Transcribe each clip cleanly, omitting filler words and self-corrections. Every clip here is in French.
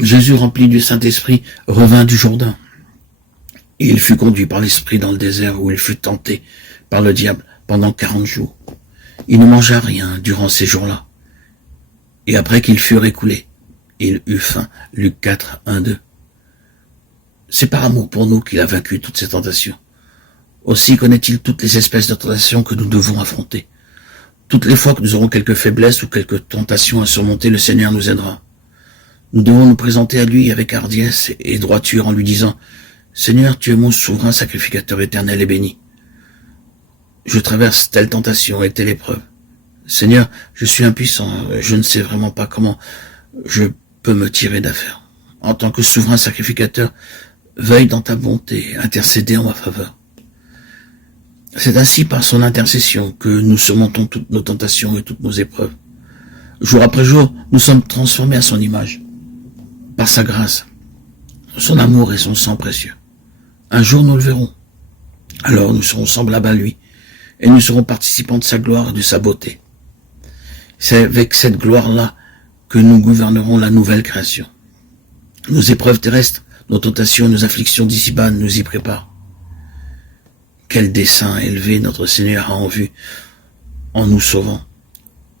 Jésus, rempli du Saint-Esprit, revint du Jourdain. Et il fut conduit par l'Esprit dans le désert où il fut tenté par le diable pendant 40 jours. Il ne mangea rien durant ces jours-là. Et après qu'il fut écoulé, il eut faim. Luc 4, 1, 2. C'est par amour pour nous qu'il a vaincu toutes ces tentations. Aussi connaît-il toutes les espèces de tentations que nous devons affronter. Toutes les fois que nous aurons quelques faiblesses ou quelques tentations à surmonter, le Seigneur nous aidera. Nous devons nous présenter à lui avec hardiesse et droiture en lui disant « Seigneur, tu es mon souverain sacrificateur éternel et béni. Je traverse telle tentation et telle épreuve. Seigneur, je suis impuissant, je ne sais vraiment pas comment je peux me tirer d'affaire. En tant que souverain sacrificateur, veille dans ta bonté, intercéder en ma faveur. » C'est ainsi par son intercession que nous surmontons toutes nos tentations et toutes nos épreuves. Jour après jour, nous sommes transformés à son image. Par sa grâce, son amour et son sang précieux. Un jour nous le verrons. Alors nous serons semblables à lui, et nous serons participants de sa gloire et de sa beauté. C'est avec cette gloire-là que nous gouvernerons la nouvelle création. Nos épreuves terrestres, nos tentations, nos afflictions d'ici-bas nous y préparent. Quel dessein élevé notre Seigneur a en vue en nous sauvant.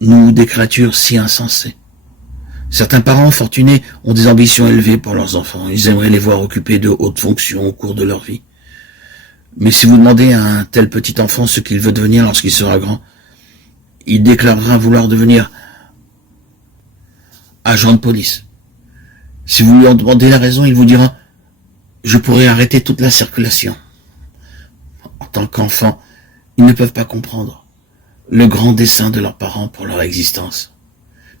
Nous, des créatures si insensées. Certains parents fortunés ont des ambitions élevées pour leurs enfants. Ils aimeraient les voir occupés de hautes fonctions au cours de leur vie. Mais si vous demandez à un tel petit enfant ce qu'il veut devenir lorsqu'il sera grand, il déclarera vouloir devenir agent de police. Si vous lui en demandez la raison, il vous dira « Je pourrais arrêter toute la circulation ». En tant qu'enfants, ils ne peuvent pas comprendre le grand dessein de leurs parents pour leur existence.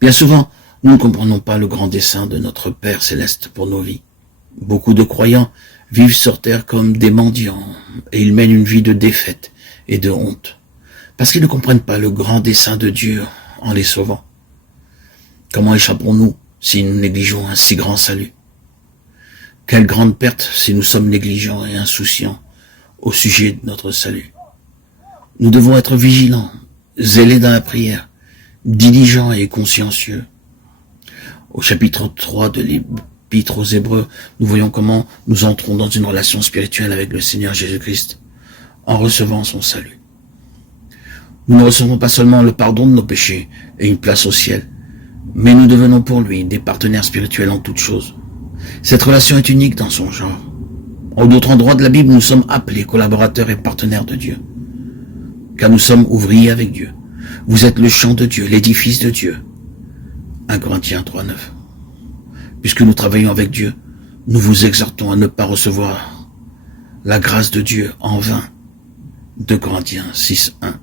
Bien souvent, nous ne comprenons pas le grand dessein de notre Père Céleste pour nos vies. Beaucoup de croyants vivent sur terre comme des mendiants et ils mènent une vie de défaite et de honte parce qu'ils ne comprennent pas le grand dessein de Dieu en les sauvant. Comment échapperons-nous si nous négligeons un si grand salut? Quelle grande perte si nous sommes négligents et insouciants au sujet de notre salut. Nous devons être vigilants, zélés dans la prière, diligents et consciencieux. Au chapitre 3 de l'Épître aux Hébreux, nous voyons comment nous entrons dans une relation spirituelle avec le Seigneur Jésus-Christ en recevant son salut. Nous ne recevons pas seulement le pardon de nos péchés et une place au ciel, mais nous devenons pour lui des partenaires spirituels en toutes choses. Cette relation est unique dans son genre. En d'autres endroits de la Bible, nous sommes appelés collaborateurs et partenaires de Dieu, car nous sommes ouvriers avec Dieu. Vous êtes le champ de Dieu, l'édifice de Dieu. 1 Corinthiens 3, 9. Puisque nous travaillons avec Dieu, nous vous exhortons à ne pas recevoir la grâce de Dieu en vain. 2 Corinthiens 6, 1.